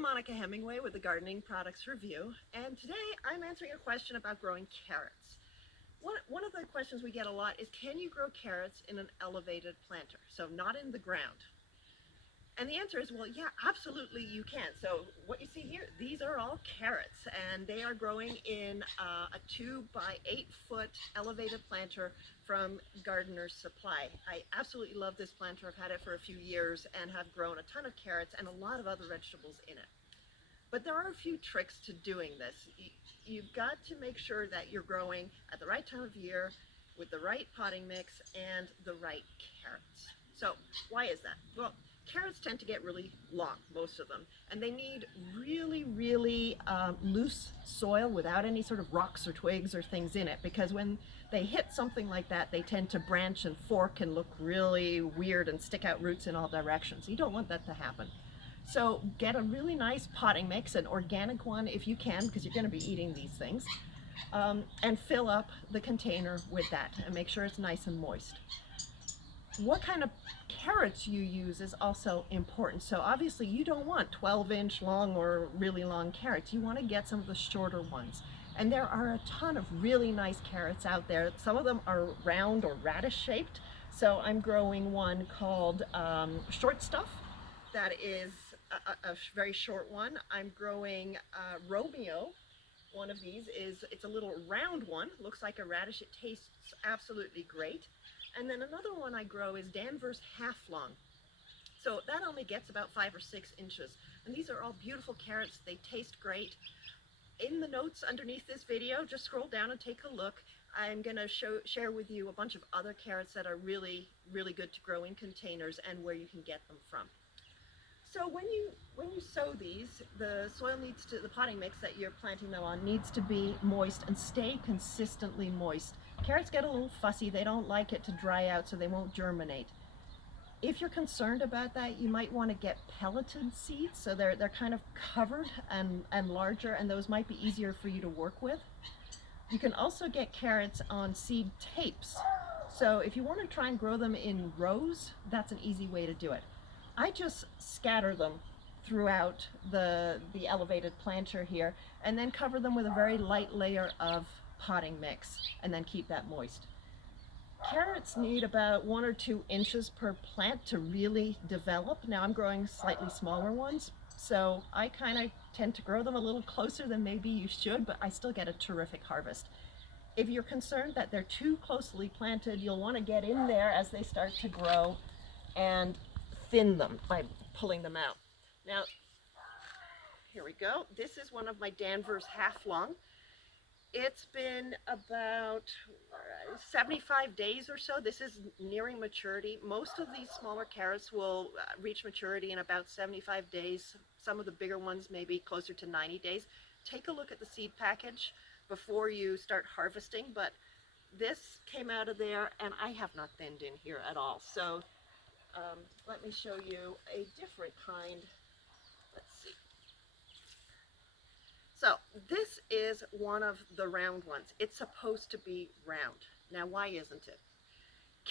I'm Monica Hemingway with the Gardening Products Review, and today I'm answering a question about growing carrots. One of the questions we get a lot is, can you grow carrots in an elevated planter, so not in the ground? And the answer is, well, yeah, absolutely you can. So what you see here, these are all carrots, and they are growing in a 2 by 8 foot elevated planter from Gardener's Supply. I absolutely love this planter. I've had it for a few years and have grown a ton of carrots and a lot of other vegetables in it. But there are a few tricks to doing this. You've got to make sure that you're growing at the right time of year with the right potting mix and the right carrots. So why is that? Well, carrots tend to get really long, most of them, and they need really loose soil without any sort of rocks or twigs or things in it, because when they hit something like that, they tend to branch and fork and look really weird and stick out roots in all directions. You don't want that to happen. So get a really nice potting mix, an organic one if you can, because you're going to be eating these things, and fill up the container with that and make sure it's nice and moist. What kind of carrots you use is also important. So obviously you don't want 12-inch long or really long carrots. You want to get some of the shorter ones. And there are a ton of really nice carrots out there. Some of them are round or radish shaped. So I'm growing one called Short Stuff. That is a very short one. I'm growing Romeo. One of these it's a little round one, looks like a radish. It tastes absolutely great. And then another one I grow is Danvers half long. So that only gets about 5 or 6 inches. And these are all beautiful carrots. They taste great. In the notes underneath this video, just scroll down and take a look. I'm going to share with you a bunch of other carrots that are really good to grow in containers and where you can get them from. So when you sow these, the soil needs to, the potting mix that you're planting them on needs to be moist and stay consistently moist. Carrots get a little fussy. They don't like it to dry out, so they won't germinate. If you're concerned about that, you might want to get pelleted seeds, so they're kind of covered and larger, and those might be easier for you to work with. You can also get carrots on seed tapes. So if you want to try and grow them in rows, that's an easy way to do it. I just scatter them throughout the elevated planter here and then cover them with a very light layer of potting mix and then keep that moist. Carrots need about 1 or 2 inches per plant to really develop. Now I'm growing slightly smaller ones, so I kind of tend to grow them a little closer than maybe you should, but I still get a terrific harvest. If you're concerned that they're too closely planted, you'll want to get in there as they start to grow and thin them by pulling them out. Now, here we go. This is one of my Danvers half long. It's been about 75 days or so. This is nearing maturity. Most of these smaller carrots will reach maturity in about 75 days. Some of the bigger ones maybe closer to 90 days. Take a look at the seed package before you start harvesting, but this came out of there and I have not thinned in here at all. So let me show you a different kind. Let's see. So this is one of the round ones. It's supposed to be round. Now, why isn't it?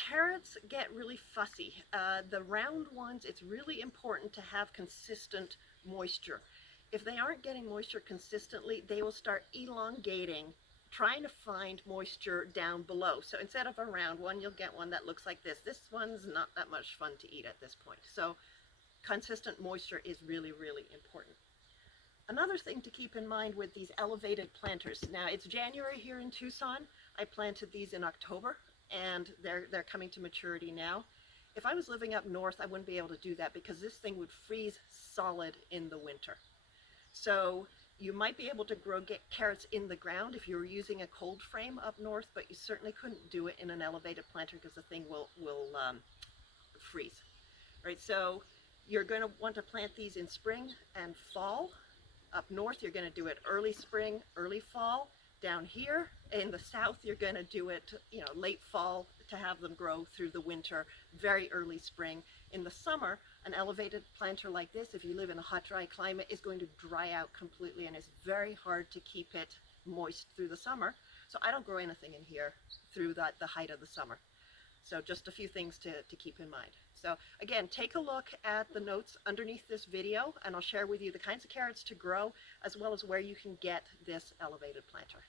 Carrots get really fussy. The round ones, it's really important to have consistent moisture. If they aren't getting moisture consistently, they will start elongating, trying to find moisture down below. So instead of a round one, you'll get one that looks like this. This one's not that much fun to eat at this point. So consistent moisture is really important. Another thing to keep in mind with these elevated planters, now it's January here in Tucson. I planted these in October and they're coming to maturity now. If I was living up north, I wouldn't be able to do that because this thing would freeze solid in the winter. So you might be able to get carrots in the ground if you were using a cold frame up north, but you certainly couldn't do it in an elevated planter because the thing will freeze. Right, so you're going to want to plant these in spring and fall. Up north, you're going to do it early spring, early fall. Down here in the south, you're going to do it, late fall to have them grow through the winter, very early spring. In the summer, an elevated planter like this, if you live in a hot, dry climate, is going to dry out completely, and it's very hard to keep it moist through the summer. So I don't grow anything in here through the height of the summer. So just a few things to keep in mind. So again, take a look at the notes underneath this video, and I'll share with you the kinds of carrots to grow as well as where you can get this elevated planter.